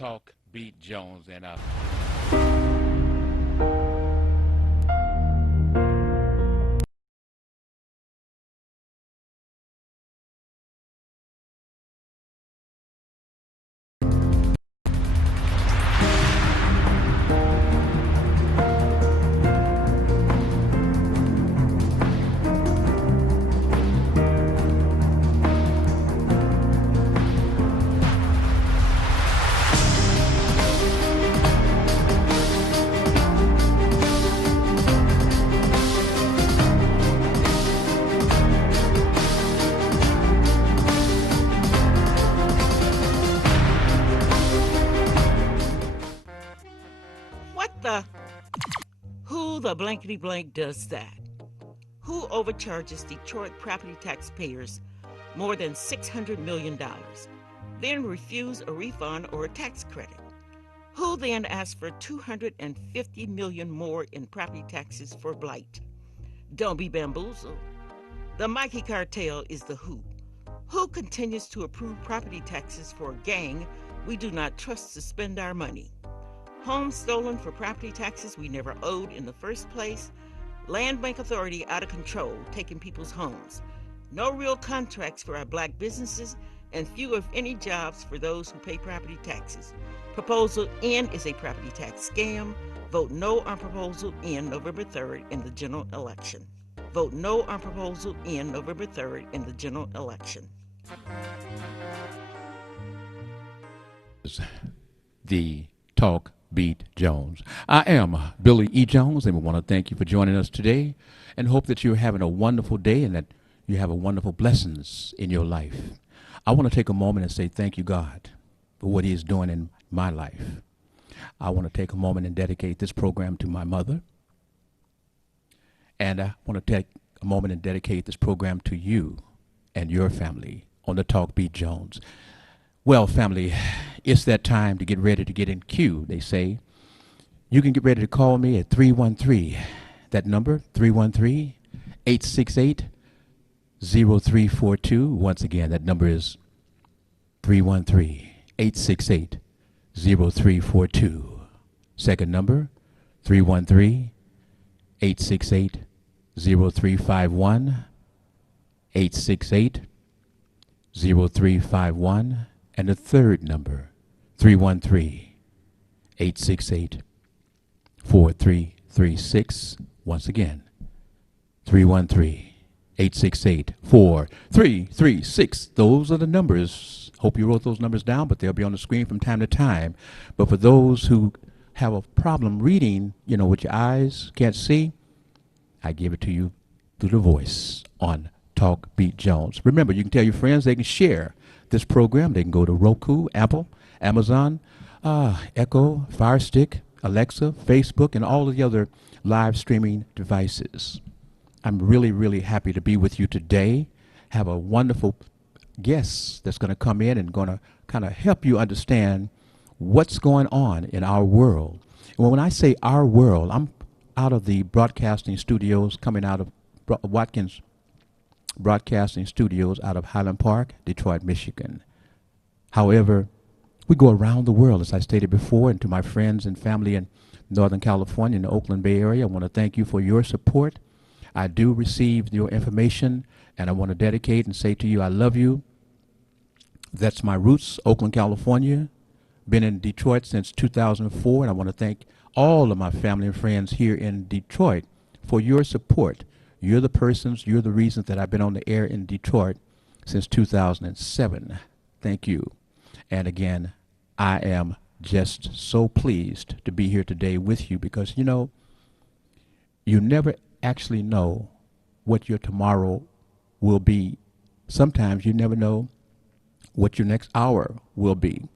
Talk Beat Jones. And What the? Who the blankety blank does that? Who overcharges Detroit property taxpayers more than $600 million, then refuse a refund or a tax credit? Who then asks for $250 million more in property taxes for blight? Don't be bamboozled. The Mikey cartel is the who. Who continues to approve property taxes for a gang we do not trust to spend our money? Homes stolen for property taxes we never owed in the first place. Land Bank Authority out of control, taking people's homes. No real contracts for our black businesses, and few, if any, jobs for those who pay property taxes. Proposal N is a property tax scam. Vote no on Proposal N November 3rd in the general election. Vote no on Proposal N November 3rd in the general election. the Talk Beat Jones. I am Billy E. Jones, and we want to thank you for joining us today and hope that you're having a wonderful day and that you have a wonderful blessings in your life. I want to take a moment and say thank you, God, for what He is doing in my life. I want to take a moment and dedicate this program to my mother. And I want to take a moment and dedicate this program to you and your family on the Talk Beat Jones. Well, family, it's that time to get ready to get in queue, they say. You can get ready to call me at 313. That number, 313-868-0342. Once again, that number is 313-868-0342. Second number, 313-868-0351. 868-0351. And the third number, 313-868-4336. Once again, 313-868-4336. Those are the numbers. Hope you wrote those numbers down, but they'll be on the screen from time to time. But for those who have a problem reading, with your eyes, can't see, I give it to you through the voice on Talk Beat Jones. Remember, you can tell your friends they can share this program. They can go to Roku, Apple, Amazon, Echo, Fire Stick, Alexa, Facebook, and all of the other live streaming devices. I'm really, really happy to be with you today. Have a wonderful guest that's going to come in and going to kind of help you understand what's going on in our world. And when I say our world, I'm out of the broadcasting studios, coming out of Watkins Broadcasting Studios out of Highland Park, Detroit, Michigan. However, we go around the world, as I stated before, and to my friends and family in Northern California, in the Oakland Bay Area, I want to thank you for your support. I do receive your information, and I want to dedicate and say to you, I love you. That's my roots, Oakland, California. Been in Detroit since 2004, and I want to thank all of my family and friends here in Detroit for your support. You're the reasons that I've been on the air in Detroit since 2007. Thank you. And again, I am just so pleased to be here today with you because, you never actually know what your tomorrow will be. Sometimes you never know what your next hour will be.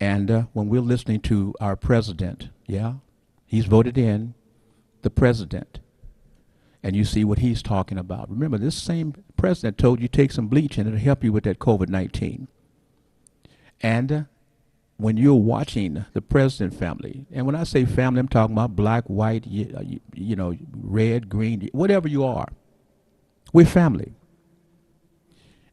And when we're listening to our president, he's voted in the president. And you see what he's talking about. Remember, this same president told you take some bleach and it'll help you with that COVID-19. And when you're watching the president family, and when I say family, I'm talking about black, white, red, green, whatever you are. We're family.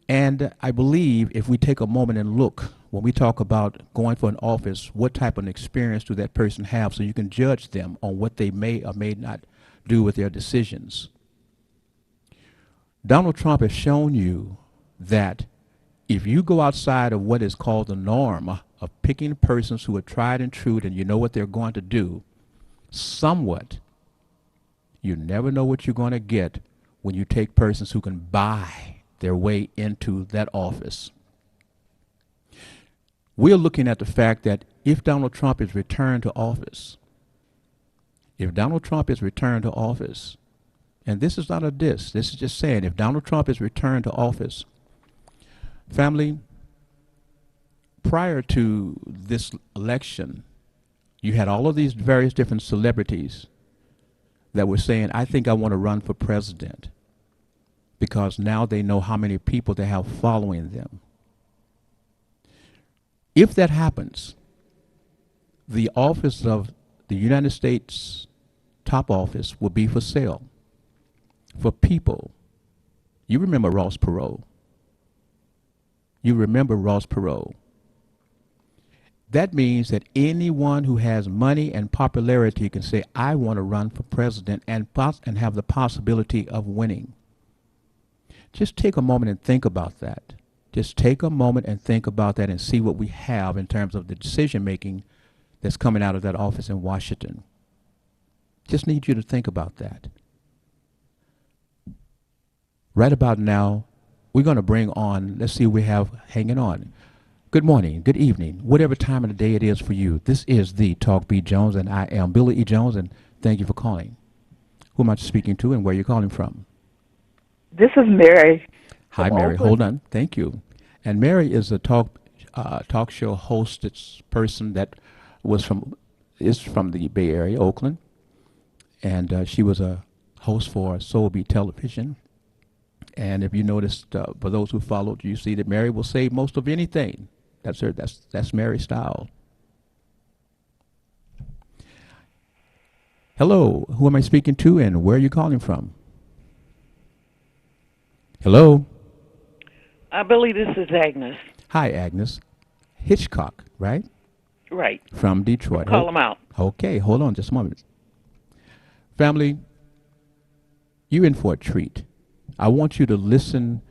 And I believe if we take a moment and look when we talk about going for an office, what type of experience do that person have so you can judge them on what they may or may not do with their decisions. Donald Trump has shown you that if you go outside of what is called the norm of picking persons who are tried and true and you know what they're going to do, somewhat, you never know what you're going to get when you take persons who can buy their way into that office. We're looking at the fact that if Donald Trump is returned to office, if Donald Trump is returned to office, and this is not a diss, this is just saying if Donald Trump is returned to office, family, prior to this election, you had all of these various different celebrities that were saying, I think I want to run for president, because now they know how many people they have following them. If that happens, the office of the United States top office will be for sale for people. You remember Ross Perot. You remember Ross Perot. That means that anyone who has money and popularity can say, I want to run for president and have the possibility of winning. Just take a moment and think about that. Just take a moment and think about that and see what we have in terms of the decision making that's coming out of that office in Washington. Just need you to think about that. Right about now, we're going to bring on, let's see what we have hanging on. Good morning, good evening, whatever time of the day it is for you. This is the Talk B. Jones, and I am Billy E. Jones, and thank you for calling. Who am I speaking to and where are you calling from? This is Mary. Hi, Mary. Hold on. Thank you. And Mary is a talk show hosted person that is from the Bay Area, Oakland, and she was a host for Soul Beat Television. And if you noticed, for those who followed, you see that Mary will say most of anything. That's her. That's Mary's style. Hello. Who am I speaking to, and where are you calling from? Hello. I believe this is Agnes. Hi, Agnes. Hitchcock, right? Right. From Detroit. Call him out. Okay, hold on just a moment. Family, you're in for a treat. I want you to listen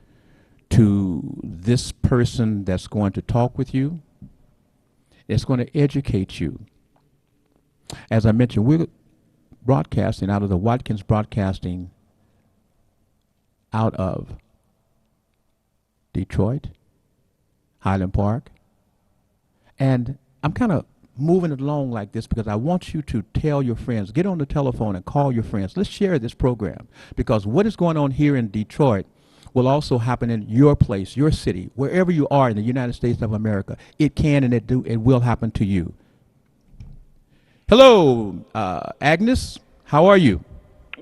to this person that's going to talk with you. It's going to educate you. As I mentioned, we're broadcasting out of the Watkins Broadcasting out of Detroit, Highland Park. And I'm kind of moving it along like this because I want you to tell your friends, get on the telephone and call your friends. Let's share this program, because what is going on here in Detroit will also happen in your place, your city, wherever you are in the United States of America. It can and it will happen to you. Hello, Agnes. How are you?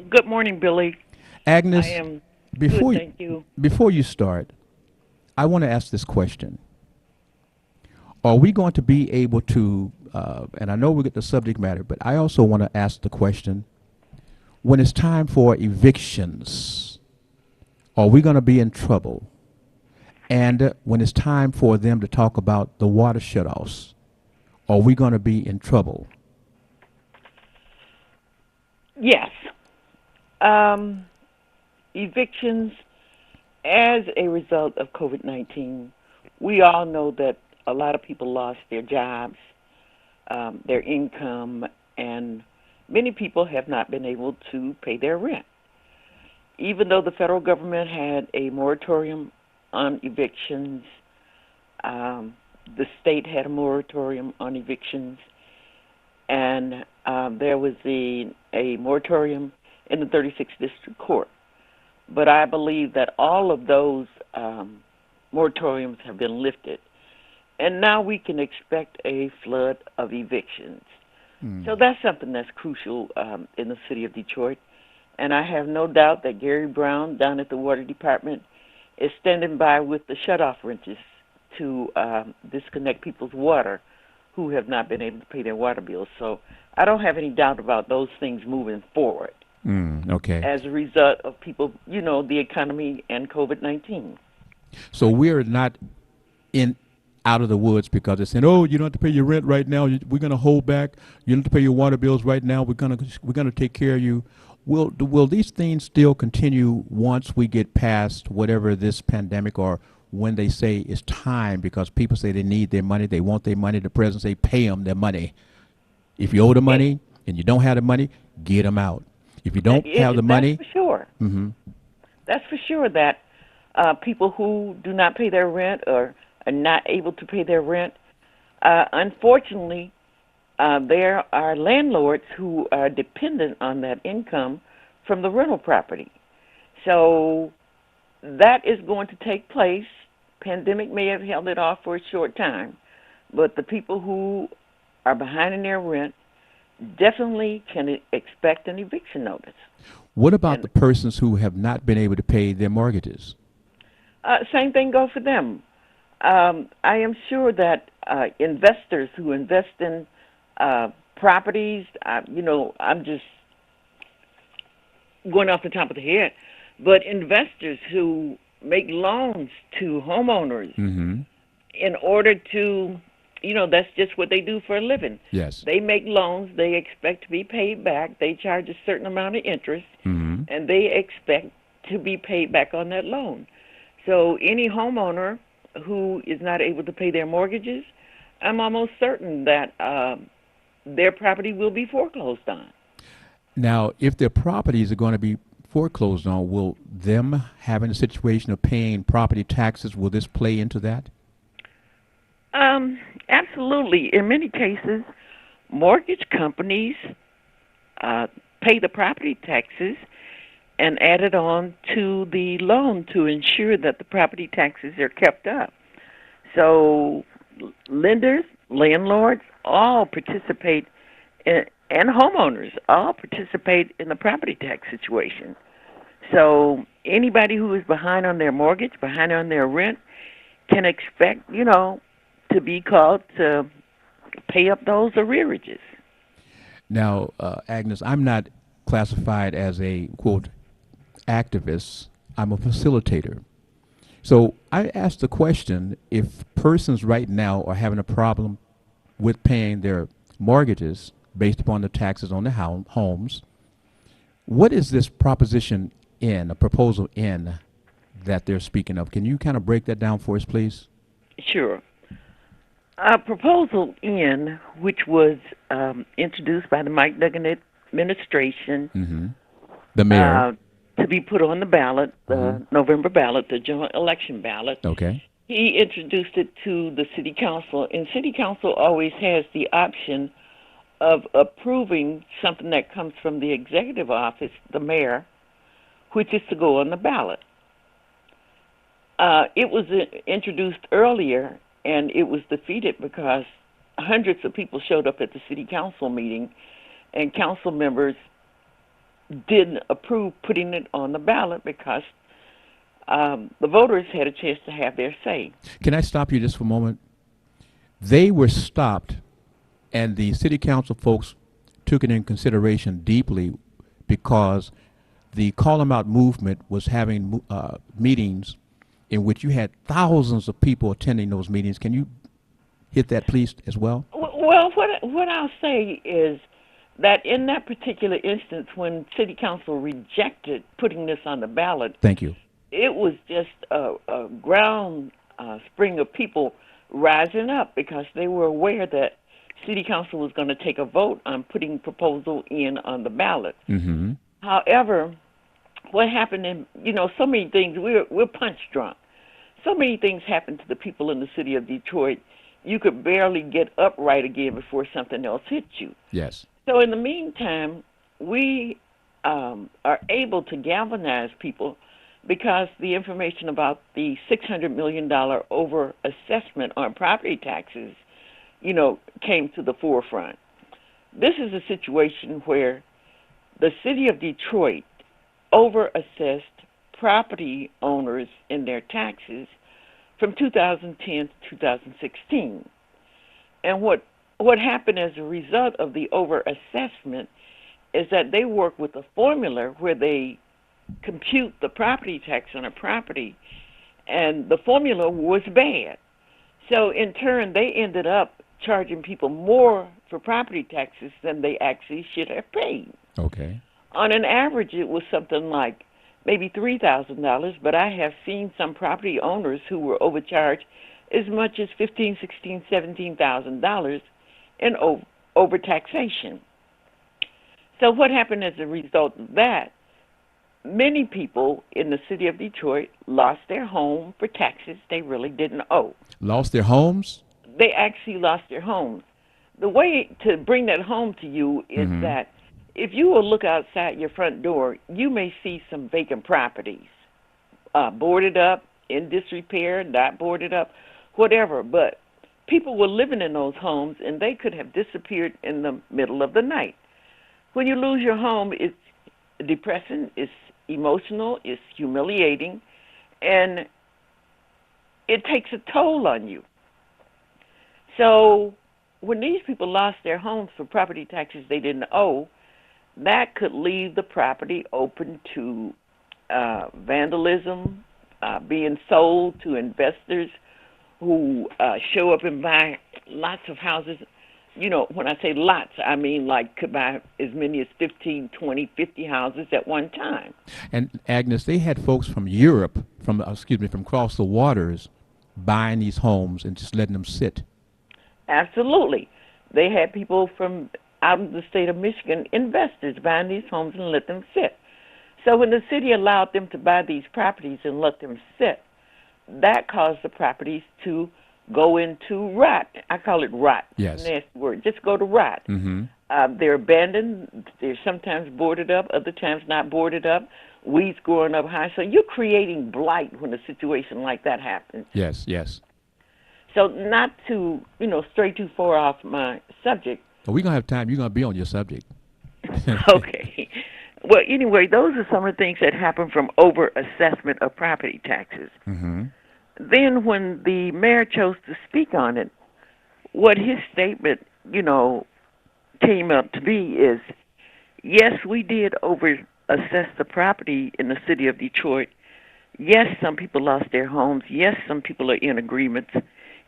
Good morning, Billy. Agnes, I am before good, thank you. Before you start, I want to ask this question. Are we going to be able to, and I know we get the subject matter, but I also want to ask the question, when it's time for evictions, are we going to be in trouble? And when it's time for them to talk about the water shutoffs, are we going to be in trouble? Yes. Evictions, as a result of COVID-19, we all know that a lot of people lost their jobs, their income, and many people have not been able to pay their rent. Even though the federal government had a moratorium on evictions, the state had a moratorium on evictions, and there was a moratorium in the 36th District Court. But I believe that all of those moratoriums have been lifted. And now we can expect a flood of evictions. So that's something that's crucial in the city of Detroit. And I have no doubt that Gary Brown down at the Water Department is standing by with the shutoff wrenches to disconnect people's water who have not been able to pay their water bills. So I don't have any doubt about those things moving forward. Okay. As a result of people, the economy and COVID-19. So we're not in out of the woods because they're saying, "Oh, you don't have to pay your rent right now. We're going to hold back. You don't have to pay your water bills right now. We're going to take care of you." Will these things still continue once we get past whatever this pandemic, or when they say it's time because people say they need their money, they want their money, the president say pay them their money. If you owe the It, money and you don't have the money, get them out. If you don't have the that's money, for sure. hmm That's for sure that people who do not pay their rent or are not able to pay their rent, unfortunately, there are landlords who are dependent on that income from the rental property. So that is going to take place. Pandemic may have held it off for a short time, but the people who are behind in their rent definitely can expect an eviction notice. what about And the persons who have not been able to pay their mortgages? same thing goes for them. I am sure that investors who invest in properties, I'm just going off the top of the head, but investors who make loans to homeowners Mm-hmm. in order to, that's just what they do for a living. Yes. They make loans, they expect to be paid back, they charge a certain amount of interest, Mm-hmm. and they expect to be paid back on that loan. So any homeowner who is not able to pay their mortgages, I'm almost certain that their property will be foreclosed on. Now, if their properties are going to be foreclosed on, will them having a situation of paying property taxes, will this play into that? Absolutely. In many cases, mortgage companies pay the property taxes and add it on to the loan to ensure that the property taxes are kept up. So lenders, landlords, all participate and homeowners all participate in the property tax situation. So anybody who is behind on their mortgage, behind on their rent, can expect, to be called to pay up those arrearages. Now, Agnes, I'm not classified as a, quote, activist. I'm a facilitator. So I asked the question, if persons right now are having a problem with paying their mortgages based upon the taxes on their homes, what is this proposition in, a proposal in, that they're speaking of? Can you kind of break that down for us, please? Sure. A proposal in, which was introduced by the Mike Duggan administration Mm-hmm. The mayor. to be put on the ballot, the Mm-hmm. November ballot, the general election ballot. Okay. He introduced it to the city council, and city council always has the option of approving something that comes from the executive office, the mayor, which is to go on the ballot. It was introduced earlier, and it was defeated because hundreds of people showed up at the city council meeting, and council members didn't approve putting it on the ballot because the voters had a chance to have their say. Can I stop you just for a moment? They were stopped, and the city council folks took it in consideration deeply because the Call 'em Out movement was having meetings in which you had thousands of people attending those meetings. Can you hit that, please, as well? Well, what I'll say is that in that particular instance, when city council rejected putting this on the ballot, Thank you. it was just a ground spring of people rising up because they were aware that city council was going to take a vote on putting proposal in on the ballot. Mm-hmm. However, what happened in, so many things, we're punch drunk. So many things happened to the people in the city of Detroit, you could barely get upright again before something else hit you. Yes. So in the meantime, we are able to galvanize people because the information about the $600 million over assessment on property taxes, came to the forefront. This is a situation where the city of Detroit over-assessed property owners in their taxes from 2010 to 2016. And what happened as a result of the over-assessment is that they work with a formula where they compute the property tax on a property, and the formula was bad. So in turn, they ended up charging people more for property taxes than they actually should have paid. Okay. On an average, it was something like maybe $3,000, but I have seen some property owners who were overcharged as much as $15, $16, $17,000 in overtaxation. So what happened as a result of that? Many people in the city of Detroit lost their home for taxes they really didn't owe. Lost their homes? They actually lost their homes. The way to bring that home to you is that if you will look outside your front door, you may see some vacant properties, boarded up, in disrepair, not boarded up, whatever. But people were living in those homes, and they could have disappeared in the middle of the night. When you lose your home, it's depressing, it's emotional, it's humiliating, and it takes a toll on you. So when these people lost their homes for property taxes they didn't owe, that could leave the property open to vandalism, being sold to investors who show up and buy lots of houses. You know, when I say lots, I mean like could buy as many as 15, 20, 50 houses at one time. And Agnes, they had folks from Europe, from across the waters, buying these homes and just letting them sit. Absolutely. They had people from out of the state of Michigan, investors, buying these homes and let them sit. So when the city allowed them to buy these properties and let them sit, that caused the properties to go into rot. I call it rot. Yes. Nasty word. Just go to rot. They're abandoned. They're sometimes boarded up, other times not boarded up. Weeds growing up high. So you're creating blight when a situation like that happens. Yes, yes. So not to, stray too far off my subject. Well, we're going to have time. You're going to be on your subject. Okay. Well, anyway, those are some of the things that happen from over-assessment of property taxes. Then when the mayor chose to speak on it, what his statement, came out to be is, yes, we did over-assess the property in the city of Detroit. Yes, some people lost their homes. Yes, some people are in agreements.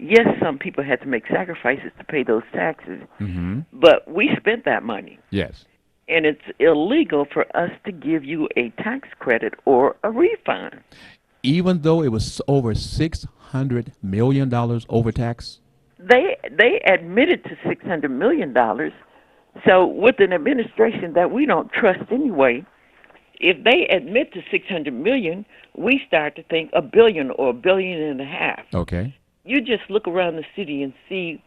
Yes, some people had to make sacrifices to pay those taxes. But we spent that money. Yes. And it's illegal for us to give you a tax credit or a refund. Even though it was over $600 million overtax? They admitted to $600 million. So with an administration that we don't trust anyway, if they admit to $600 million, we start to think $1 billion or $1.5 billion. Okay. You just look around the city and see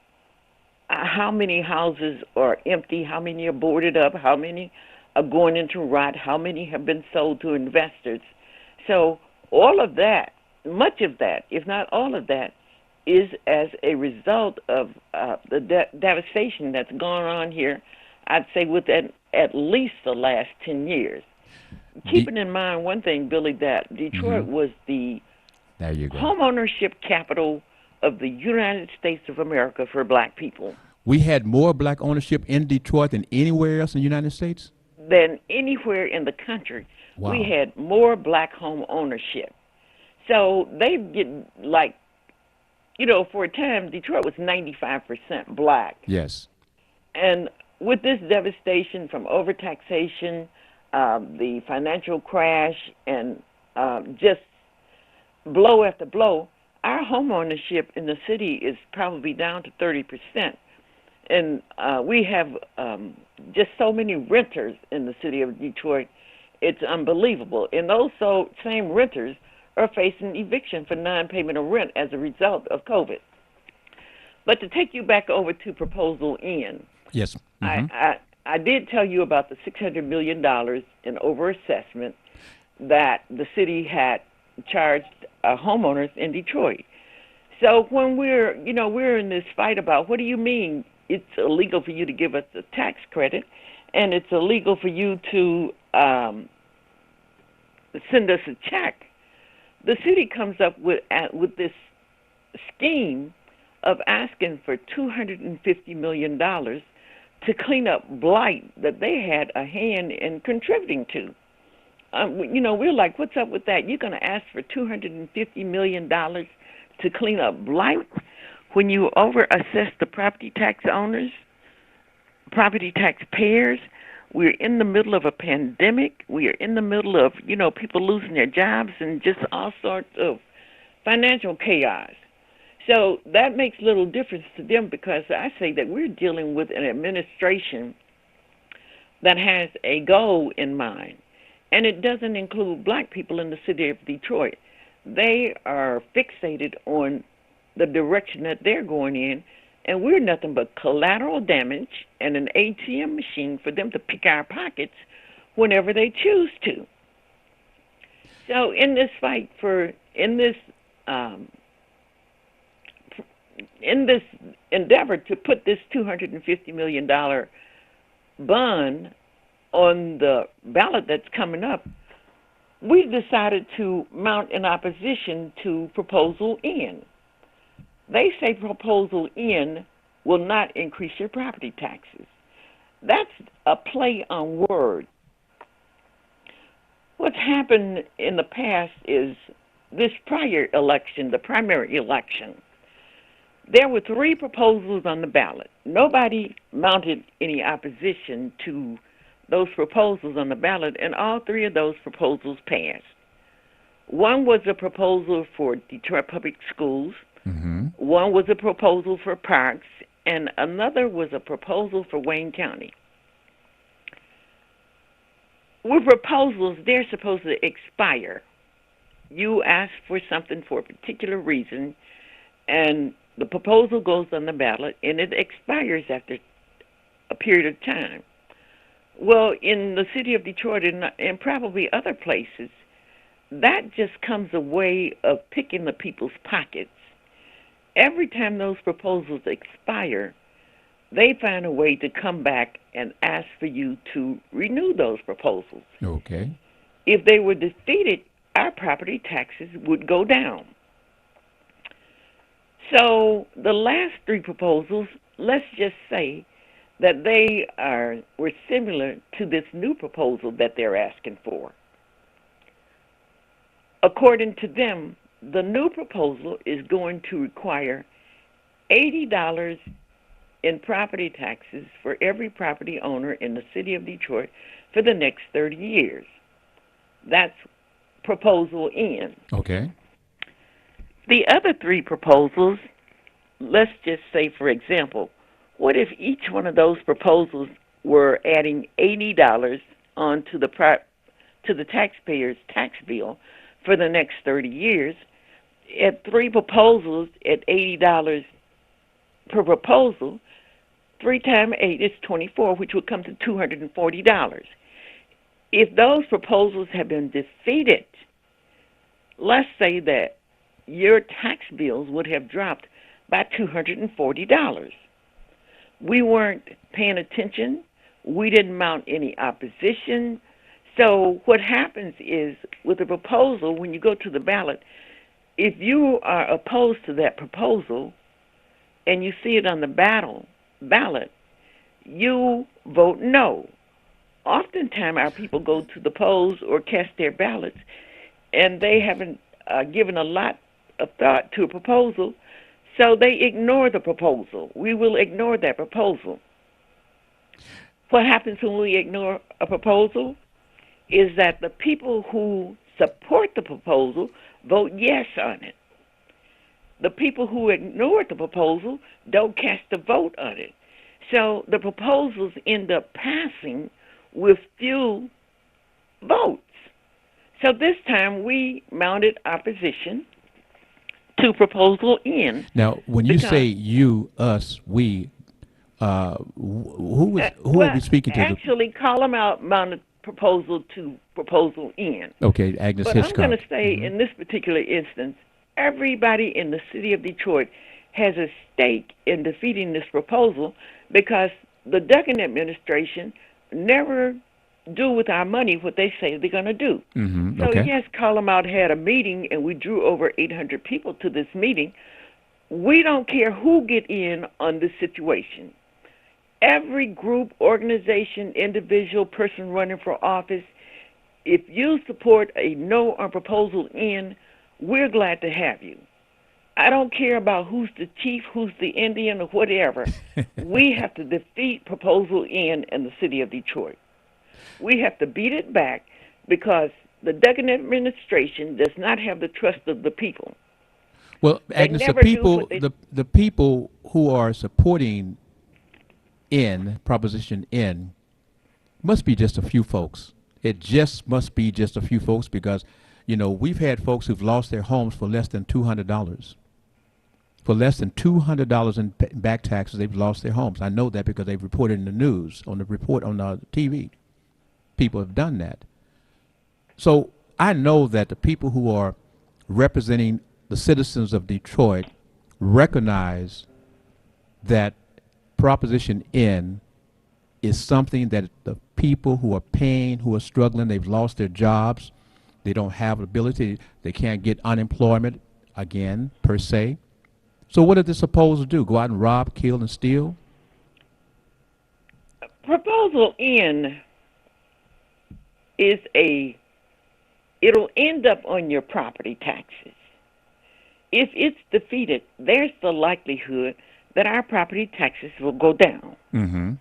how many houses are empty, how many are boarded up, how many are going into rot, how many have been sold to investors. So all of that, much of that, if not all of that, is as a result of the devastation that's gone on here, I'd say within at least the last 10 years. Keeping in mind one thing, Billy, that Detroit was the There you go. homeownership capital of the United States of America for black people We had more black ownership in Detroit than anywhere else in the United States? than anywhere in the country. Wow. We had more black home ownership. So they get for a time, Detroit was 95% black. Yes. And with this devastation from overtaxation, the financial crash, and just blow after blow, our home ownership in the city is probably down to 30%. And we have just so many renters in the city of Detroit, it's unbelievable. And those same renters are facing eviction for non-payment of rent as a result of COVID. But to take you back over to Proposal N, Yes. I did tell you about the $600 million in overassessment that the city had charged homeowners in Detroit. So when we're in this fight about what do you mean it's illegal for you to give us a tax credit and it's illegal for you to send us a check, the city comes up with this scheme of asking for $250 million to clean up blight that they had a hand in contributing to. We're like, what's up with that? You're going to ask for $250 million to clean up blight? when you over assess the property tax owners, property tax payers, we're in the middle of a pandemic. We are in the middle of, people losing their jobs and just all sorts of financial chaos. So that makes little difference to them because I say that we're dealing with an administration that has a goal in mind, and it doesn't include black people in the city of Detroit. They are fixated on the direction that they're going in, and we're nothing but collateral damage and an ATM machine for them to pick our pockets whenever they choose to. So in this fight in this endeavor to put this $250 million bond on the ballot that's coming up, we decided to mount an opposition to Proposal N. They say Proposal N will not increase your property taxes. That's a play on words. What's happened in the past is this prior election, the primary election, there were 3 proposals on the ballot. Nobody mounted any opposition to those proposals on the ballot, and all 3 of those proposals passed. One was a proposal for Detroit Public Schools, one was a proposal for parks, and another was a proposal for Wayne County. With proposals, they're supposed to expire. You ask for something for a particular reason, and the proposal goes on the ballot, and it expires after a period of time. Well, in the city of Detroit and probably other places, that just comes a way of picking the people's pockets. Every time those proposals expire, they find a way to come back and ask for you to renew those proposals. Okay. If they were defeated, our property taxes would go down. So the last 3 proposals, let's just say that they were similar to this new proposal that they're asking for. According to them, the new proposal is going to require $80 in property taxes for every property owner in the city of Detroit for the next 30 years. That's Proposal N. Okay. The other 3 proposals, let's just say, for example, what if each one of those proposals were adding $80 onto to the taxpayer's tax bill for the next 30 years? At 3 proposals at $80 per proposal, 3 times 8 is 24, which would come to $240. If those proposals have been defeated, let's say that your tax bills would have dropped by $240. We weren't paying attention. We didn't mount any opposition. So what happens is, with a proposal, when you go to the ballot, if you are opposed to that proposal and you see it on the ballot, you vote no. Oftentimes our people go to the polls or cast their ballots, and they haven't given a lot of thought to a proposal, so they ignore the proposal. We will ignore that proposal. What happens when we ignore a proposal is that the people who support the proposal vote yes on it. The people who ignore the proposal don't cast a vote on it. So the proposals end up passing with few votes. So this time we mounted opposition to Proposal N. Now, when you say you, us, we, who are we speaking to? Actually, Call 'em Out mounted proposal to Proposal N. Okay, Agnes But Hitchcock. I'm going to say, in this particular instance, everybody in the city of Detroit has a stake in defeating this proposal because the Duggan administration never do with our money what they say they're going to do. So Okay. yes, Call 'em Out had a meeting, and we drew over 800 people to this meeting. We don't care who get in on this situation. Every group, organization, individual, person running for office, if you support a no on Proposal N, we're glad to have you. I don't care about who's the chief, who's the Indian, or whatever. We have to defeat Proposal N in the city of Detroit. We have to beat it back because the Duggan administration does not have the trust of the people. Well, They Agnes, never do what they. the people who are supporting N, Proposition N, must be just a few folks. It just must be just a few folks because, we've had folks who've lost their homes for less than $200. For less than $200 in back taxes, they've lost their homes. I know that because they've reported in the news, on the report on the TV. People have done that. So I know that the people who are representing the citizens of Detroit recognize that Proposition N is something that the people who are paying, who are struggling, they've lost their jobs, they don't have ability, they can't get unemployment again, per se. So what are they supposed to do? Go out and rob, kill, and steal? Proposal N it'll end up on your property taxes. If it's defeated, there's the likelihood that our property taxes will go down. Mm-hmm.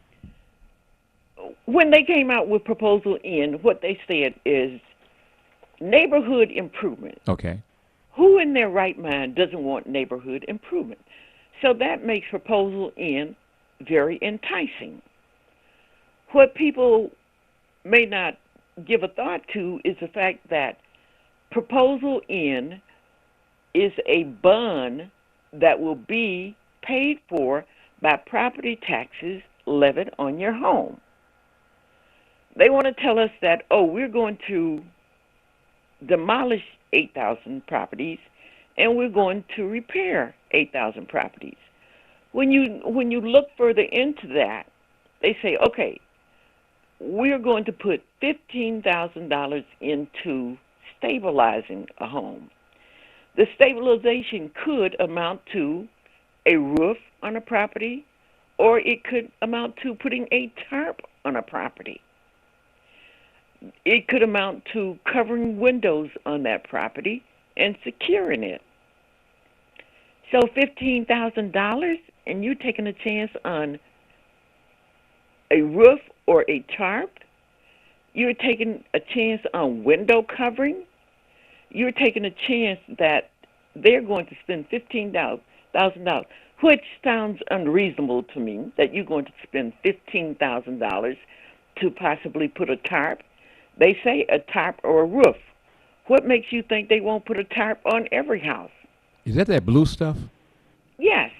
When they came out with Proposal N, what they said is neighborhood improvement. Okay. Who in their right mind doesn't want neighborhood improvement? So that makes Proposal N very enticing. What people may not give a thought to is the fact that Proposal N is a bond that will be paid for by property taxes levied on your home. They want to tell us that, we're going to demolish 8,000 properties and we're going to repair 8,000 properties. When you look further into that, they say, okay, we're going to put $15,000 into stabilizing a home. The stabilization could amount to a roof on a property, or it could amount to putting a tarp on a property. It could amount to covering windows on that property and securing it. So $15,000 and you taking a chance on a roof or a tarp, you're taking a chance on window covering, you're taking a chance that they're going to spend $15,000, which sounds unreasonable to me, that you're going to spend $15,000 to possibly put a tarp. They say a tarp or a roof. What makes you think they won't put a tarp on every house? Is that blue stuff? Yes,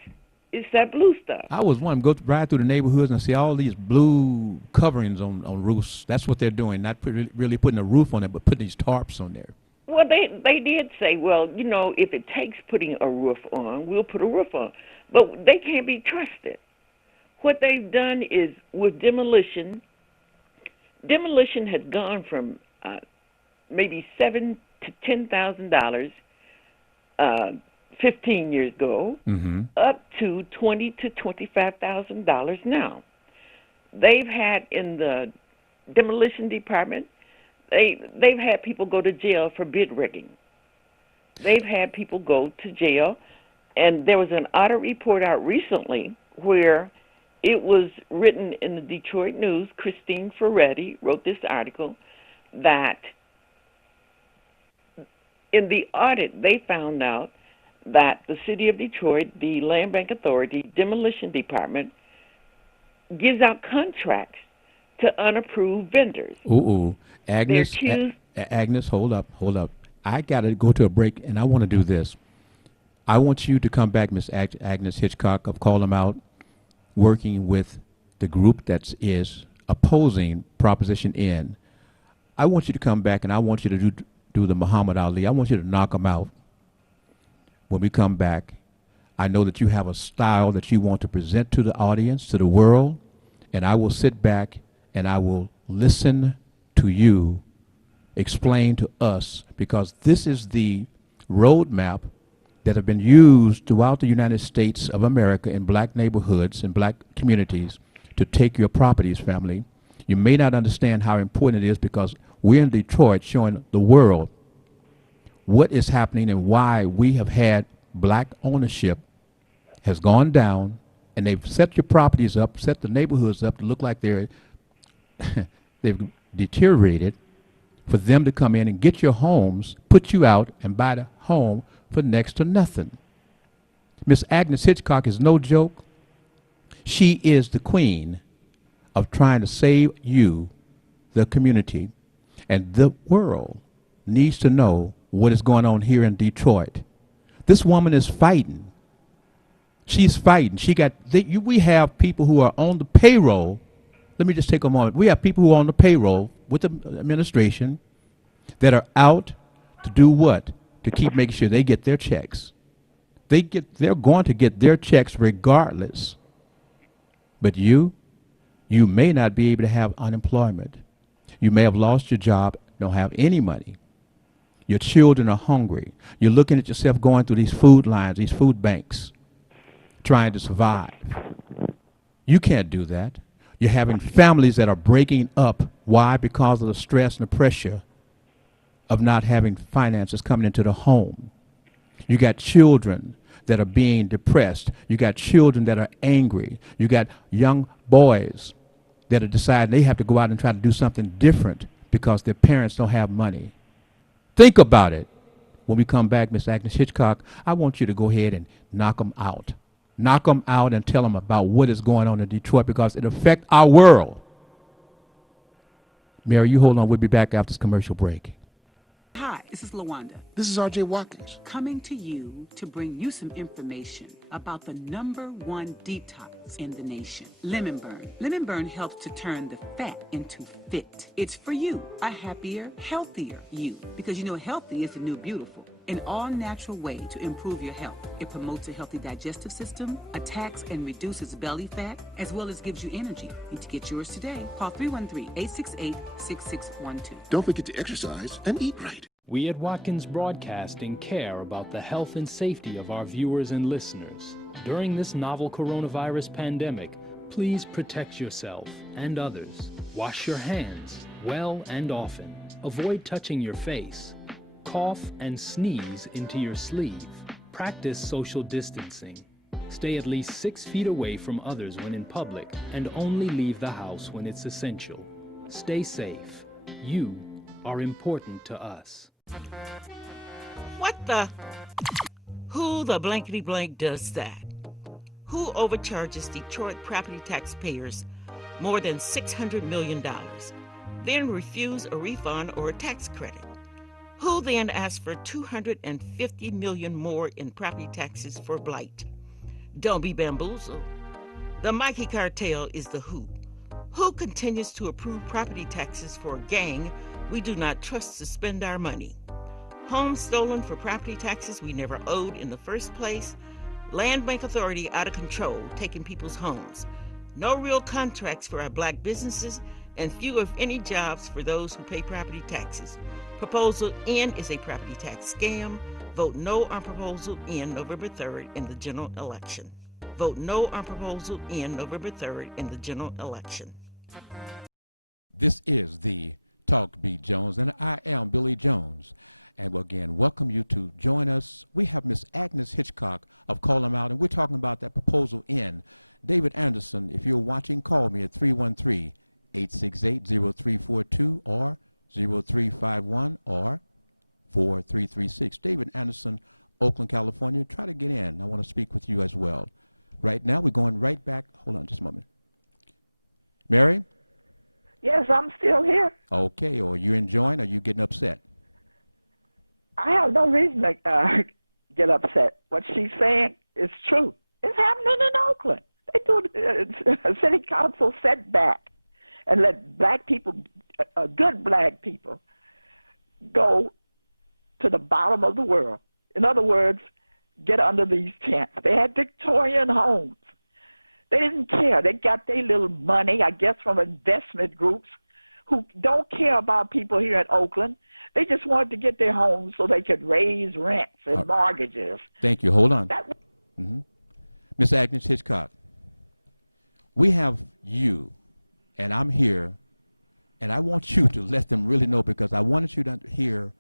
it's that blue stuff. I was wanting to ride through the neighborhoods and see all these blue coverings on roofs. That's what they're doing, not really putting a roof on it, but putting these tarps on there. Well, they did say, if it takes putting a roof on, we'll put a roof on. But they can't be trusted. What they've done is with demolition has gone from maybe $7,000 to $10,000 15 years ago, up to $20,000 to $25,000 now. They've had in the demolition department, they've had people go to jail for bid rigging. They've had people go to jail, and there was an audit report out recently where it was written in the Detroit News. Christine Ferretti wrote this article that in the audit they found out that the city of Detroit, the Land Bank Authority, Demolition Department, gives out contracts to unapproved vendors. Ooh. Agnes, Agnes, hold up. I got to go to a break, and I want to do this. I want you to come back, Miss Agnes Hitchcock of Call Them Out, working with the group that is opposing Proposition N. I want you to come back, and I want you to do the Muhammad Ali. I want you to knock them out. When we come back, I know that you have a style that you want to present to the audience, to the world, and I will sit back and I will listen to you explain to us, because this is the roadmap that have been used throughout the United States of America in black neighborhoods and black communities to take your properties, family. You may not understand how important it is because we're in Detroit showing the world what is happening and why we have had black ownership has gone down, and they've set your properties up, set the neighborhoods up to look like they've deteriorated, for them to come in and get your homes, put you out, and buy the home for next to nothing. Miss Agnes Hitchcock is no joke. She is the queen of trying to save you, the community, and the world needs to know what is going on here in Detroit. This woman is fighting. She's fighting. We have people who are on the payroll. Let me just take a moment. We have people who are on the payroll with the administration that are out to do what? To keep making sure they get their checks. They're going to get their checks regardless. But you may not be able to have unemployment. You may have lost your job, don't have any money. Your children are hungry. You're looking at yourself going through these food lines, these food banks, trying to survive. You can't do that. You're having families that are breaking up. Why? Because of the stress and the pressure of not having finances coming into the home. You got children that are being depressed. You got children that are angry. You got young boys that are deciding they have to go out and try to do something different because their parents don't have money. Think about it. When we come back, Miss Agnes Hitchcock, I want you to go ahead and knock them out. Knock them out and tell them about what is going on in Detroit because it affects our world. Mary, you hold on. We'll be back after this commercial break. Hi, this is LaWanda, This is RJ Watkins. coming to you to bring you some information about the #1 detox in the nation, Lemon Burn. Lemon Burn helps to turn the fat into fit. It's for you, a happier, healthier you, because you know healthy is the new beautiful. An all-natural way to improve your health. It promotes a healthy digestive system, attacks and reduces belly fat, as well as gives you energy. Need to get yours today. Call 313-868-6612. Don't forget to exercise and eat right. We at Watkins Broadcasting care about the health and safety of our viewers and listeners. During this novel coronavirus pandemic, please protect yourself and others. Wash your hands well and often. Avoid touching your face. Cough and sneeze into your sleeve. Practice social distancing. Stay at least 6 feet away from others when in public and only leave the house when it's essential. Stay safe. You are important to us. Who the blankety blank does that? Who overcharges Detroit property taxpayers more than $600 million, then refuse a refund or a tax credit? Who then asks for $250 million more in property taxes for blight? Don't be bamboozled. The Mikey cartel is the who. Who continues to approve property taxes for a gang we do not trust to spend our money? Homes stolen for property taxes we never owed in the first place. Land Bank Authority out of control, taking people's homes. No real contracts for our black businesses, and few if any jobs for those who pay property taxes. Proposal N is a property tax scam. Vote no on Proposal N November 3rd in the general election. Vote no on Proposal N November 3rd in the general election. This is the Talk Beat Jones, and I am Billy Jones. And again, welcome you to join us. We have Miss Agnes Hitchcock of Call 'em Out, and we're talking about that Proposal N. David Anderson, if you're watching, call me at 313-868-0342 or 0351 or 4336. David Anderson, Oakland, California. Try to get in. I want to speak with you as well. Right now, we're going right back. Hold on just a moment. Mary? Yes, I'm still here. Okay, or you enjoying or you getting upset? I have no reason to get upset. What she's saying is true. It's happening in Oakland. They do city council set back and let black people, good black people, go to the bottom of the world. In other words, get under these tents. They had Victorian homes. They didn't care. They got their little money, I guess, from investment groups who don't care about people here in Oakland. They just wanted to get their homes so they could raise rents and mortgages. Thank you. Hold on. Miss Agnes Hitchcock, we have you, and I'm here, and I want you to let them really know, because I wanted you to hear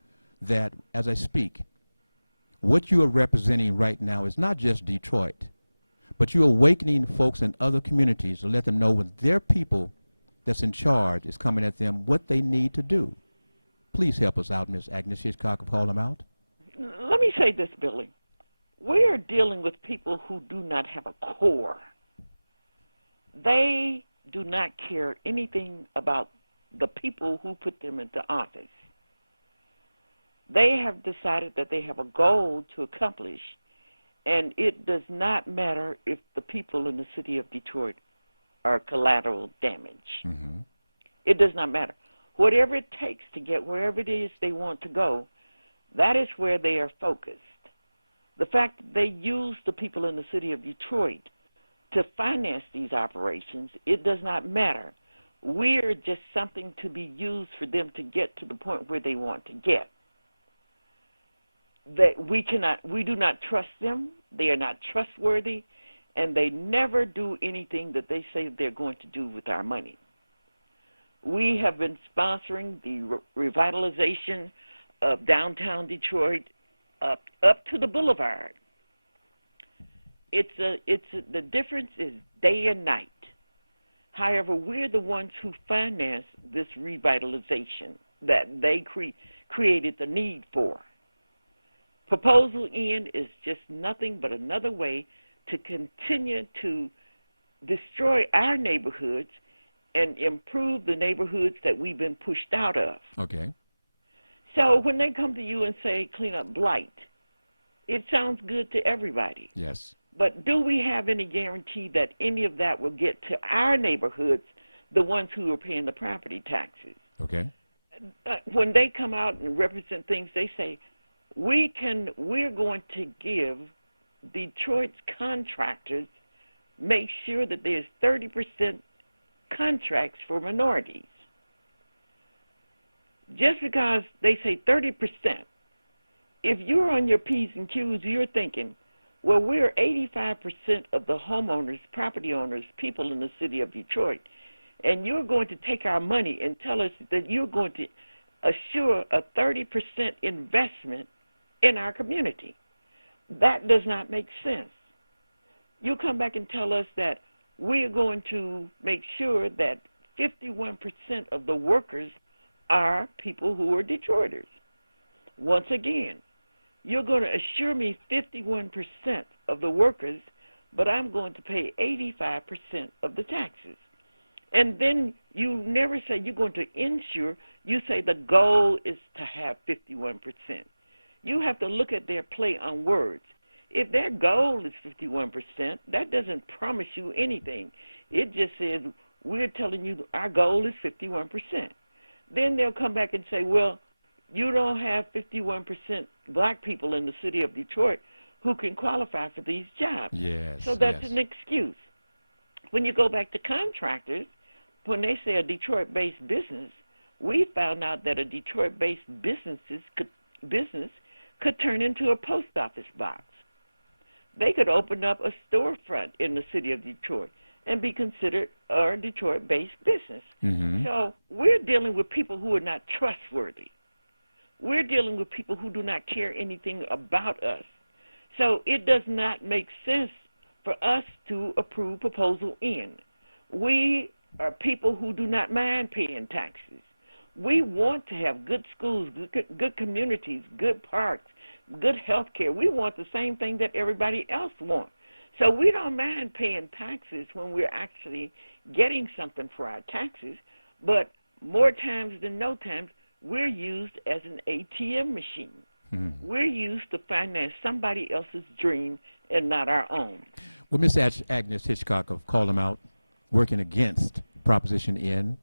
that as I speak, What you are representing right now is not just Detroit, but you're awakening folks in other communities to let them know when their people that's in charge is coming at them what they need to do. Please help us out, Miss Agnes Hitchcock of Harlem Out. Let me say this, Billy. We are dealing with people who do not have a core. They do not care anything about the people who put them into office. They have decided that they have a goal to accomplish, and it does not matter if the people in the city of Detroit are collateral damage. Mm-hmm. It does not matter. Whatever it takes to get wherever it is they want to go, that is where they are focused. The fact that they use the people in the city of Detroit to finance these operations, it does not matter. We're just something to be used for them to get to the point where they want to get. That we do not trust them. They are not trustworthy, and they never do anything that they say they're going to do with our money. We have been sponsoring the revitalization of downtown Detroit up to the boulevard. The difference is day and night. However, we're the ones who finance this revitalization that they created the need for. Proposal N is just nothing but another way to continue to destroy our neighborhoods and improve the neighborhoods that we've been pushed out of. Okay. So when they come to you and say clean up blight, it sounds good to everybody. Yes. But do we have any guarantee that any of that will get to our neighborhoods, the ones who are paying the property taxes? Okay. When they come out and represent things, they say, we're going to give Detroit's contractors, make sure that there's 30% contracts for minorities. Just because they say 30%, if you're on your P's and Q's, you're thinking, well, we're 85% of the homeowners, property owners, people in the city of Detroit, and you're going to take our money and tell us that you're going to assure a 30% investment in our community. That does not make sense. You come back and tell us that we're going to make sure that 51% of the workers are people who are Detroiters. Once again, you're going to assure me 51% of the workers, but I'm going to pay 85% of the taxes. And then you never say you're going to insure. You say the goal is to have 51%. You have to look at their play on words. If their goal is 51%, that doesn't promise you anything. It just says, we're telling you our goal is 51%. Then they'll come back and say, well, you don't have 51% black people in the city of Detroit who can qualify for these jobs. Yes. So that's yes. an excuse. When you go back to contractors, when they say a Detroit-based business, we found out that a Detroit-based business could turn into a post office box. They could open up a storefront in the city of Detroit and be considered a Detroit-based business. Mm-hmm. So we're dealing with people who are not trustworthy. We're dealing with people who do not care anything about us. So it does not make sense for us to approve Proposal N. We are people who do not mind paying taxes. We want to have good schools, good communities, good parks, good health care. We want the same thing that everybody else wants. So we don't mind paying taxes when we're actually getting something for our taxes, but more times than no times, we're used as an ATM machine. Mm-hmm. We're used to finance somebody else's dream and not our own. Well, Miss Agnes Hitchcock of Call Them Out, working against Proposition N,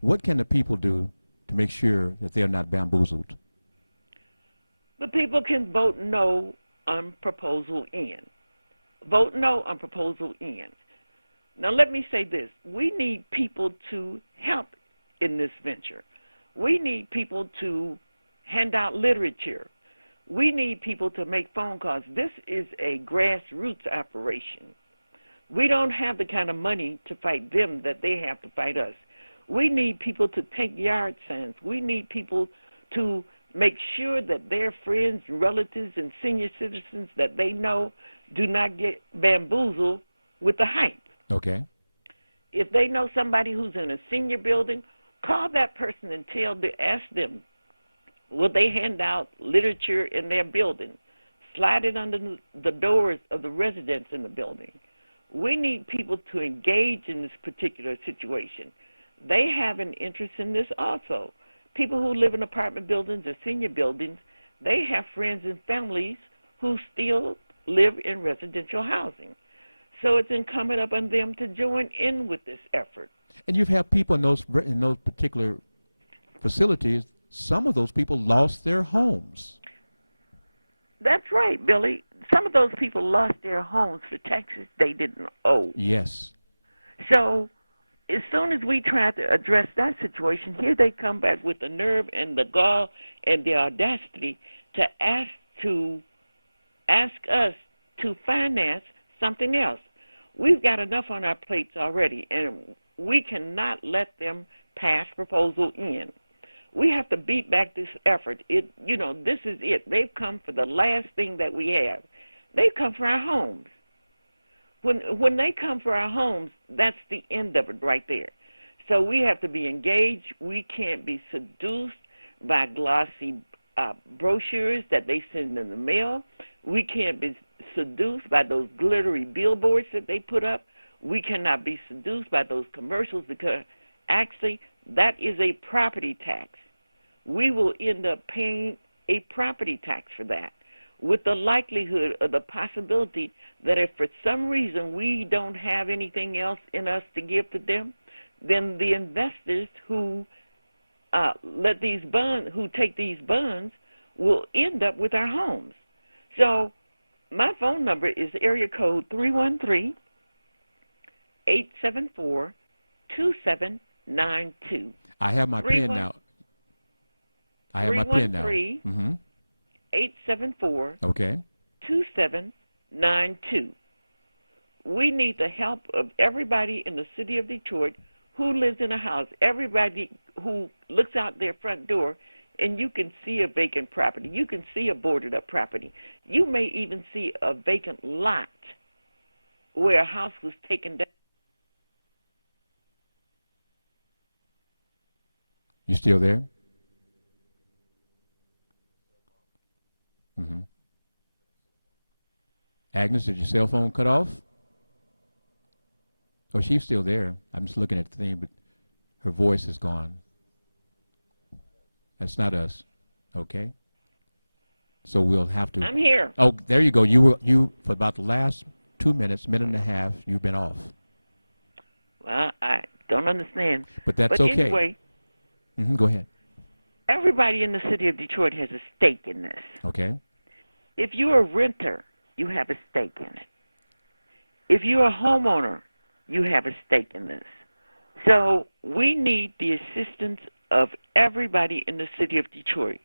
what can the people do to make sure that they're not bamboozled? The people can vote no on Proposal N. Vote no on Proposal N. Now, let me say this. We need people to help in this venture. We need people to hand out literature. We need people to make phone calls. This is a grassroots operation. We don't have the kind of money to fight them that they have to fight us. We need people to take yard signs. We need people to make sure that their friends, relatives, and senior citizens that they know do not get bamboozled with the hype. Okay. If they know somebody who's in a senior building, call that person and ask them, will they hand out literature in their building? Slide it under the doors of the residents in the building. We need people to engage in this particular situation. They have an interest in this also. People who live in apartment buildings or senior buildings, they have friends and families who still live in residential housing. So it's incumbent upon them to join in with this effort. And you've had people in those particular facilities. Some of those people lost their homes. That's right, Billy. Some of those people lost their homes for taxes they didn't owe. Yes. So as soon as we try to address that situation, here they come back with the nerve and the gall and the audacity to ask us to finance something else. We've got enough on our plates already, and we cannot let them pass Proposal N. We have to beat back this effort. This is it. They've come for the last thing that we have. They've come for our homes. When they come for our homes, that's the end of it right there. So we have to be engaged. We can't be seduced by glossy brochures that they send in the mail. We can't be seduced by those glittery billboards that they put up. We cannot be seduced by those commercials because actually that is a property tax. We will end up paying a property tax for that, with the likelihood of the possibility that if for some reason we don't have anything else in us to give to them, then the investors who take these bonds will end up with our homes. So my phone number is area code 313-874-2792. I have my pen now. 874 Okay. 2792. We need the help of everybody in the city of Detroit who lives in a house, everybody who looks out their front door, and you can see a vacant property. You can see a boarded up property. You may even see a vacant lot where a house was taken down. You still there? Mm-hmm. Agnes, did your cell phone cut off? Oh, she's still there. I'm just looking at the thing, but her voice is gone. That's not us. Okay. So we'll have to. I'm here. Oh, there you go. You for about the last 2 minutes, minute and a half, you've been off. Well, I don't understand. But that's but okay. Anyway, Go ahead. everybody in the city of Detroit has a stake in this. Okay. If you're a renter, you have a stake in it. If you're a homeowner, you have a stake in this. So we need the assistance of everybody in the city of Detroit.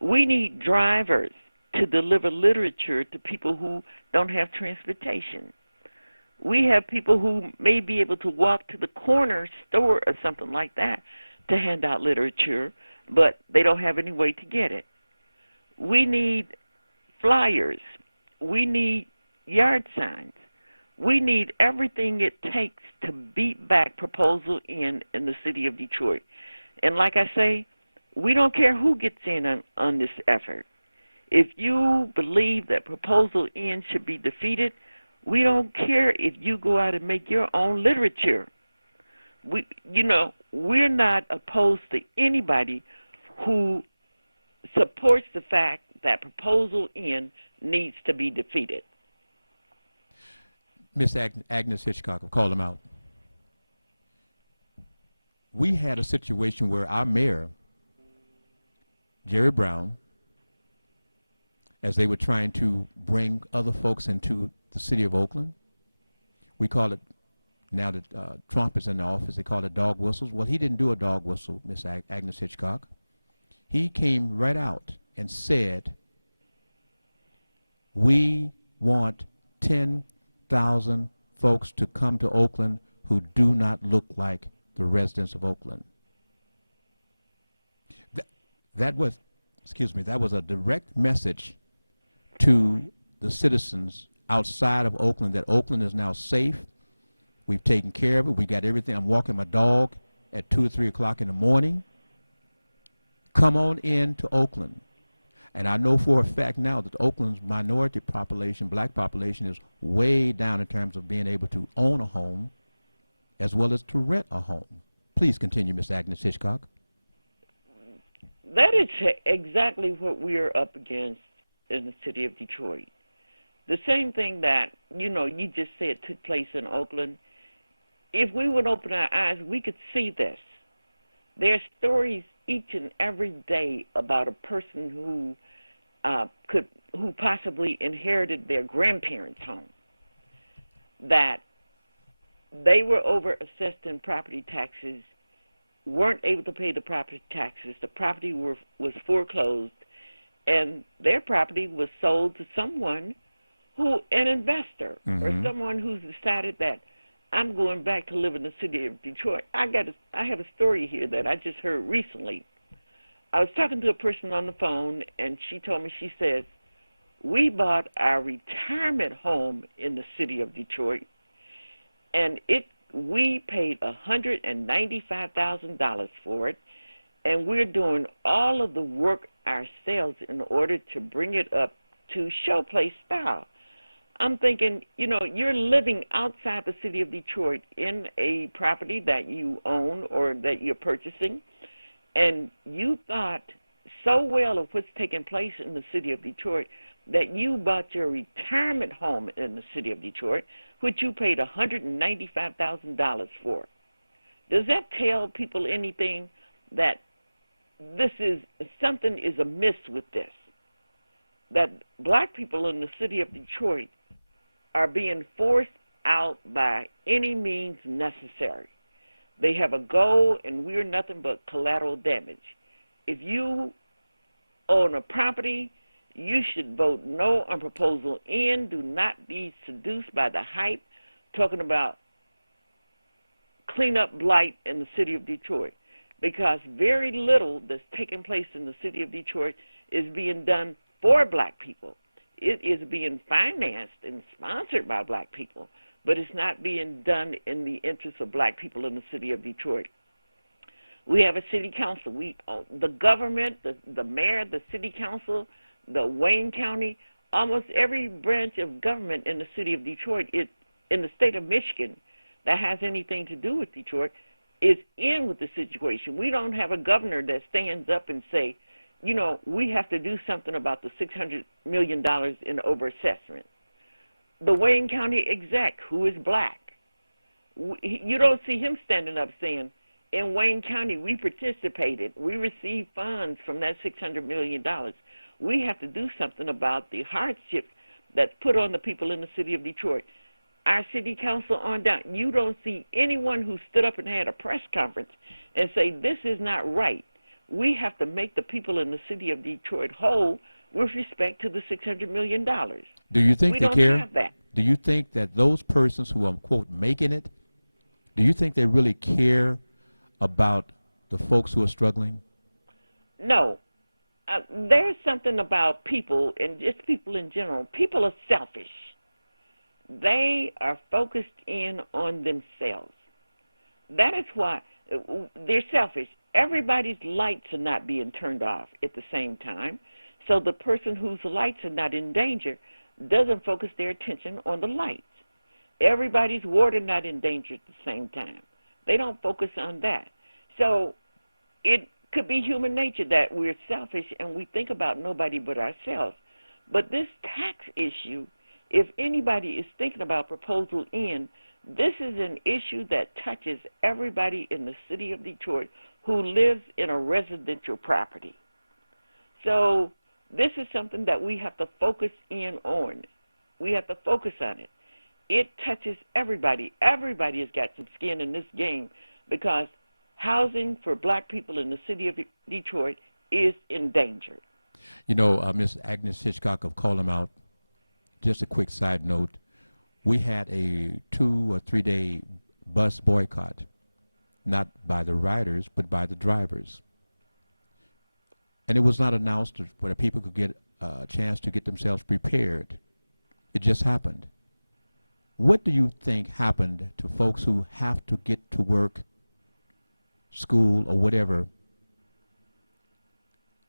We need drivers to deliver literature to people who don't have transportation. We have people who may be able to walk to the corner store or something like that to hand out literature, but they don't have any way to get it. We need flyers. We need yard signs. We need everything it takes to beat back Proposal N in the city of Detroit. And like I say, we don't care who gets in on this effort. If you believe that Proposal N should be defeated, we don't care if you go out and make your own literature. We're not opposed to anybody who supports the fact that Proposal N needs to be defeated. Miss Agnes Hitchcock, I'll call them out. We had a situation where our mayor, Jerry Brown, as they were trying to bring other folks into the city of Oakland, we call it, now that Trump is in the office, they call it dog whistles. Well, he didn't do a dog whistle, Miss Agnes Hitchcock. He came right out and said, we want 10,000 folks to come to Oakland who do not look like the residents of Oakland. That was excuse me, that was a direct message to the citizens outside of Oakland that Oakland is now safe. We've taken care of it. We got everything. I'm walking my dog at 2 or 3 o'clock in the morning. Come on in to Oakland. And I know for a fact now that Oakland's minority population, black population, is way down in terms of being able to own a home as well as to rent a home. Please continue, Miss Agnes Hitchcock. That is exactly what we are up against in the city of Detroit. The same thing that, you just said took place in Oakland. If we would open our eyes, we could see this. There's stories each and every day about a person who possibly inherited their grandparents' home, that they were over assessed in property taxes, weren't able to pay the property taxes, the property was foreclosed, and their property was sold to someone an investor, or someone who's decided that I'm going back to live in the city of Detroit. I have a story here that I just heard recently. I was talking to a person on the phone, and she told me, she says, we bought our retirement home in the city of Detroit, and we paid $195,000 for it, and we're doing all of the work ourselves in order to bring it up to showplace style. I'm thinking, you're living outside the city of Detroit in a property that you own or that you're purchasing, and you thought so well of what's taking place in the city of Detroit that you bought your retirement home in the city of Detroit, which you paid $195,000 for. Does that tell people anything? That something is amiss with this? That black people in the city of Detroit are being forced out by any means necessary. They have a goal, and we're nothing but collateral damage. If you own a property, you should vote no on Proposal N. Do not be seduced by the hype talking about clean up blight in the city of Detroit, because very little that's taking place in the city of Detroit is being done for black people. It is being financed and sponsored by black people, but it's not being done in the interest of black people in the city of Detroit. We have a city council. The government, the mayor, the city council, the Wayne County, almost every branch of government in the city of Detroit, in the state of Michigan, that has anything to do with Detroit, is in with the situation. We don't have a governor that stands up and say, we have to do something about the $600 million in overassessment. The Wayne County exec, who is black, you don't see him standing up saying, in Wayne County, we participated. We received funds from that $600 million. We have to do something about the hardship that's put on the people in the city of Detroit. Our city council on down, you don't see anyone who stood up and had a press conference and say, this is not right. We have to make the people in the city of Detroit whole with respect to the $600 million. Do you think we they don't care? have that. Do you think that those persons who are, quote, making it, do you think they really care about the folks who are struggling? No. There's something about people, and just people in general. People are selfish. They are focused in on themselves. That is why they're selfish. Everybody's lights are not being turned off at the same time. So the person whose lights are not in danger doesn't focus their attention on the lights. Everybody's water not in danger at the same time. They don't focus on that. So it could be human nature that we're selfish and we think about nobody but ourselves. But this tax issue, if anybody is thinking about Proposal N, this is an issue that touches everybody in the city of Detroit who lives in a residential property. So this is something that we have to focus in on. We have to focus on it. It touches everybody. Everybody has got some skin in this game because housing for black people in the city of Detroit is in danger. Miss Agnes Hitchcock of Call 'Em Out, just a quick side note, we had a 2 or 3 day bus boycott, not by the riders, but by the drivers. And it was not announced where the people could get a chance to get themselves prepared. It just happened. What do you think happened to folks who have to get to work, school, or whatever?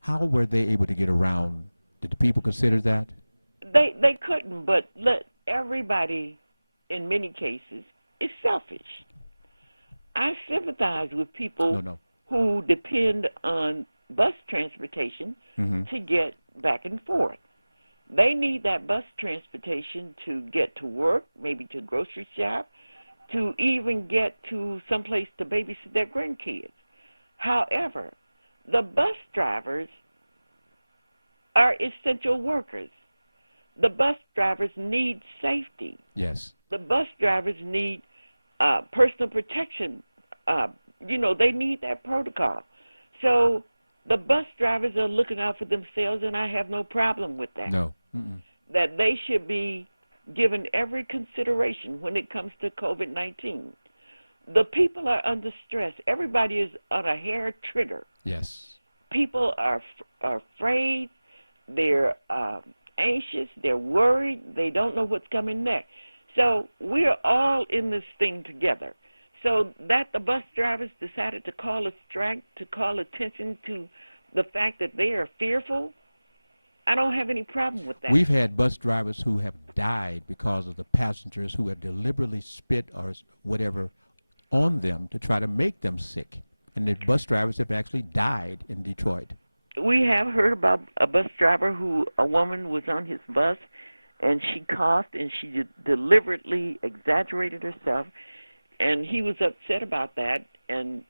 How were they able to get around? Did the people consider that? They couldn't, but let everybody, in many cases, is selfish. I sympathize with people No. who depend on bus transportation to get back and forth. They need that bus transportation to get to work, maybe to grocery shop, to even get to someplace to babysit their grandkids. However, the bus drivers are essential workers. The bus drivers need safety. Yes. The bus drivers need personal protection. They need that protocol. So the bus drivers are looking out for themselves, and I have no problem with that. No. Mm-mm. That they should be given every consideration when it comes to COVID-19. The people are under stress. Everybody is on a hair trigger. Yes. People are afraid. They're anxious. They're worried. They don't know what's coming next. So we're all in this thing together. So that the bus drivers decided to call a strike, to call attention to the fact that they are fearful, I don't have any problem with that. We've had bus drivers who have died because of the passengers who have deliberately spit or whatever on them to try to make them sick. And the bus drivers have actually died in Detroit. We have heard about a bus driver a woman was on his bus, and she coughed, and she deliberately exaggerated herself, and he was upset about that. And,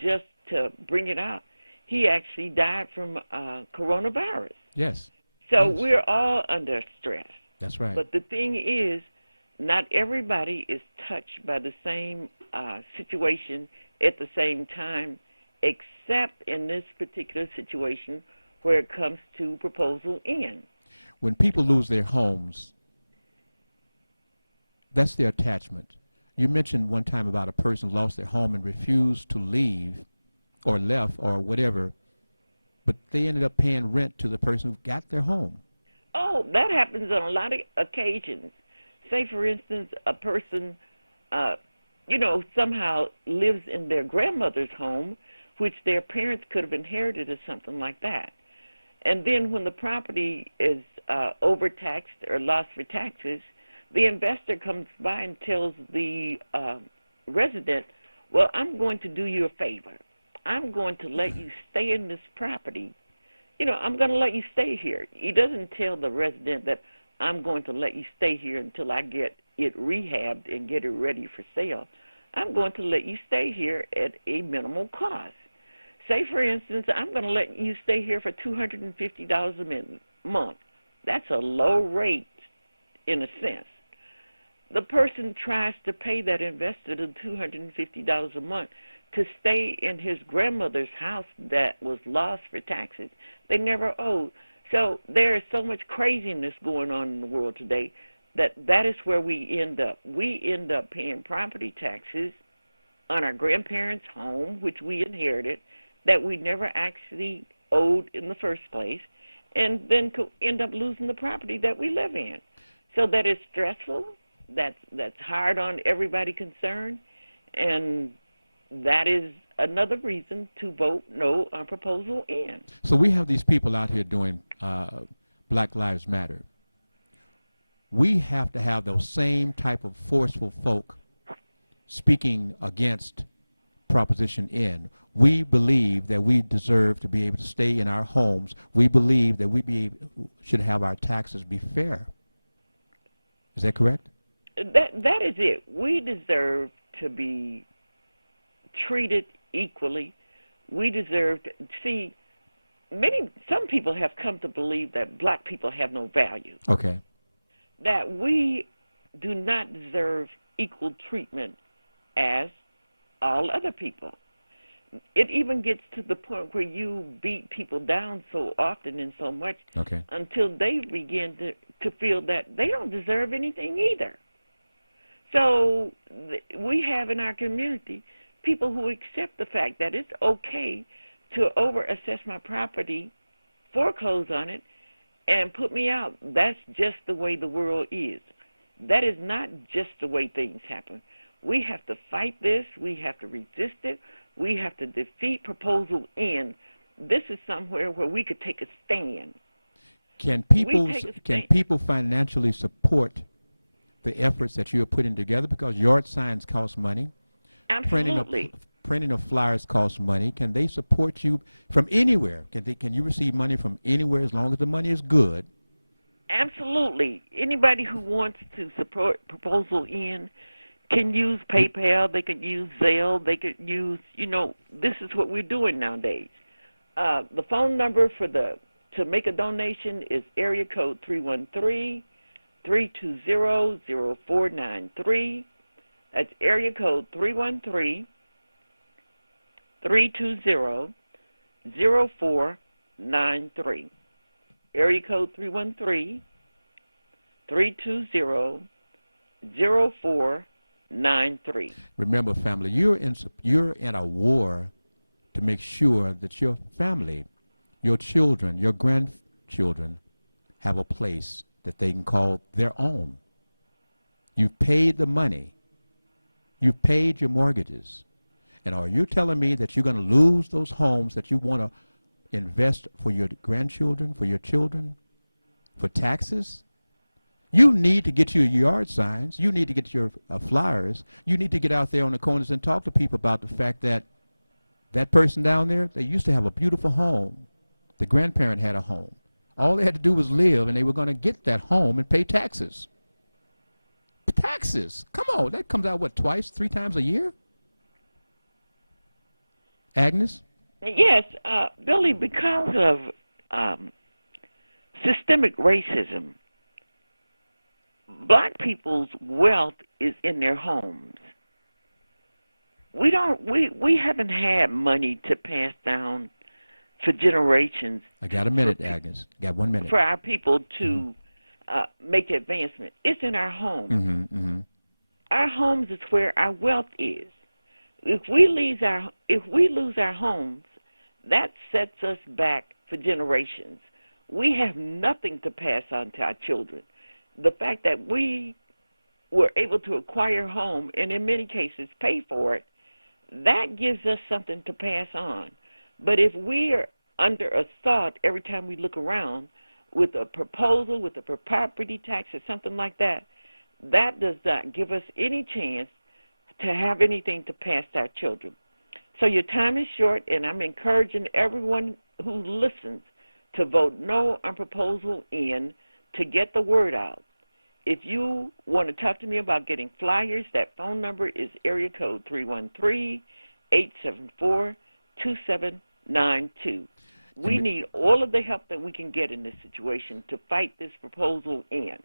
just to bring it out, he actually died from coronavirus. Yes. So yes. we're all under stress. That's right. But the thing is, not everybody is touched by the same situation at the same time, except in this particular situation where it comes to Proposal N. When people lose their homes, that's their attachment. You mentioned one time about a person who lost their home and refused to leave or left or whatever, but they ended up paying rent to the person who got their home. Oh, that happens on a lot of occasions. Say, for instance, a person, somehow lives in their grandmother's home, which their parents could have inherited or something like that. And then when the property is overtaxed or lost for taxes, the investor comes by and tells the resident, well, I'm going to do you a favor. I'm going to let you stay in this property. I'm going to let you stay here. He doesn't tell the resident that I'm going to let you stay here until I get it rehabbed and get it ready for sale. I'm going to let you stay here at a minimal cost. Say, for instance, I'm going to let you stay here for $250 a month. That's a low rate in a sense. The person tries to pay that investor the $250 a month to stay in his grandmother's house that was lost for taxes they never owed. So there is so much craziness going on in the world today that is where we end up. We end up paying property taxes on our grandparents' home, which we inherited, that we never actually owed in the first place, and then end up losing the property that we live in. So that is stressful. That's hard on everybody concerned, and that is another reason to vote no on Proposal N. So we have these people out here doing Black Lives Matter. We have to have those same type of forceful folk speaking against Proposition N. We believe that we deserve to be able to stay in our homes. We believe that should have our taxes be fair. Is that correct? That is it. We deserve to be treated equally. We deserve to see. Some people have come to believe that black people have no value. Okay. That we do not deserve equal treatment as all other people. It even gets to the point where you beat people down so often and so much until they begin to feel that they don't deserve anything either. So we have in our community people who accept the fact that it's okay to over-assess my property, foreclose on it, and put me out. That's just the way the world is. That is not just the way things happen. We have to fight this. We have to resist it. We have to defeat Proposal N. This is somewhere where we could take a stand. Can stand. people financially support the efforts that you are putting together? Because yard signs cost money. Absolutely. Printing of flyers costs money. Can they support you from anywhere? Can you receive money from anywhere as long as the money is good? Absolutely. Anybody who wants to support Proposal N can use PayPal. They could use Zelle. They could use, this is what we're doing nowadays. The phone number to make a donation is area code 313-320-0493. That's area code 313-320-0493. Area code 313-320-0493. Remember, family, you're in a war to make sure that your family, your children, your grandchildren have a place that they can call their own. You've paid the money. You've paid your mortgages. And are you telling me that you're going to lose those homes that you want to invest for your grandchildren, for your children, for taxes? You need to get your yard signs. You need to get your flyers. You need to get out there on the corners and talk to people about the fact that that person down there, they used to have a beautiful home. The grandparent had a home. All they had to do was live, and they were going to get that home and pay taxes. Taxes. Come on. That comes out, what, twice, 3 times a year? Agnes? Yes, Billy, because of systemic racism, black people's wealth is in their homes. We haven't had money to pass down for generations. I got a minute, Agnes. Got 1 minute. For our people to make advancement. It's in our homes. Our homes is where our wealth is. If we lose our homes, that sets us back for generations. We have nothing to pass on to our children. The fact that we were able to acquire a home and in many cases pay for it, that gives us something to pass on. But if we are under assault every time we look around with a proposal, with a property tax or something like that, that does not give us any chance to have anything to pass to our children. So your time is short, and I'm encouraging everyone who listens to vote no on Proposal N to get the word out. If you want to talk to me about getting flyers, that phone number is area code 313-874-2792. We need all of the help that we can get in this situation to fight this Proposal N.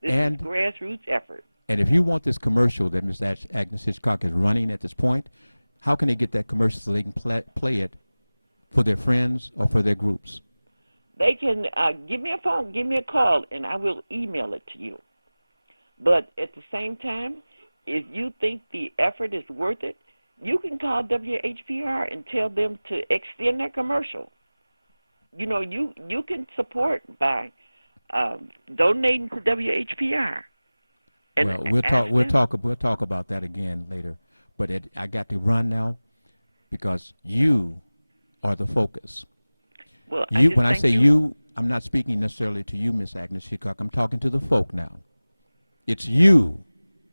This is a grassroots effort. And if you want this commercial that Ms. Agnes Hitchcock is running at this point, how can they get that commercial so they can play it for their friends or for their groups? They can give me a phone, give me a call, and I will email it to you. But at the same time, if you think the effort is worth it, you can call WHPR and tell them to extend that commercial. You can support by donating to WHPR. And well, we'll talk about that again later. But I got to run now because you are the focus. Well, when I say you, I'm not speaking necessarily to you, Miss Agnes Hitchcock. I'm talking to the folk now. It's you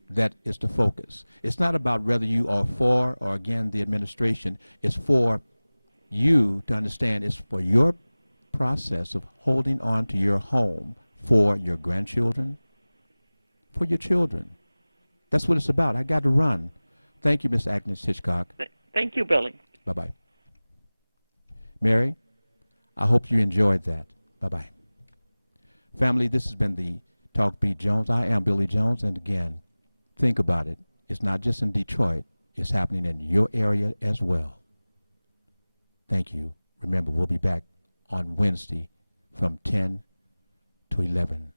that is the focus. It's not about whether you are for or against the administration. It's for you to understand it's for your process of holding on to your home for your grandchildren, for your children. That's what it's about. I got to run. Thank you, Miss Agnes Hitchcock. Thank you, Billy. Bye-bye. Mary, I hope you enjoyed that. Bye-bye. Family, this has been the Talk Beat Jones. I am Billy Jones, and again, think about it. It's not just in Detroit. It's happening in your area as well. Thank you. Remember, we'll be back on Wednesday from 10 to 11.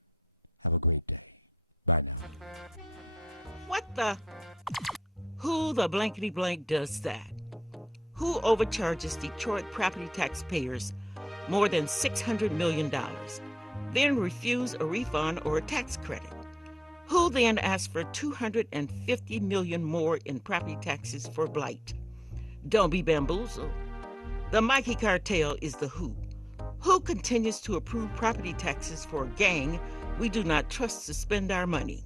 Have a great day. Bye now. Who the blankety blank does that? Who overcharges Detroit property taxpayers more than $600 million, then refuse a refund or a tax credit? Who then asks for $250 million more in property taxes for blight? Don't be bamboozled. The Mikey cartel is the who. Who continues to approve property taxes for a gang we do not trust to spend our money?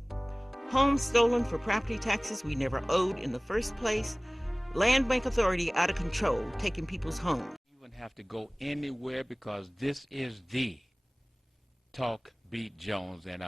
Homes stolen for property taxes we never owed in the first place. Land Bank Authority out of control, taking people's homes. You wouldn't have to go anywhere because this is the Talk Beat Jones, and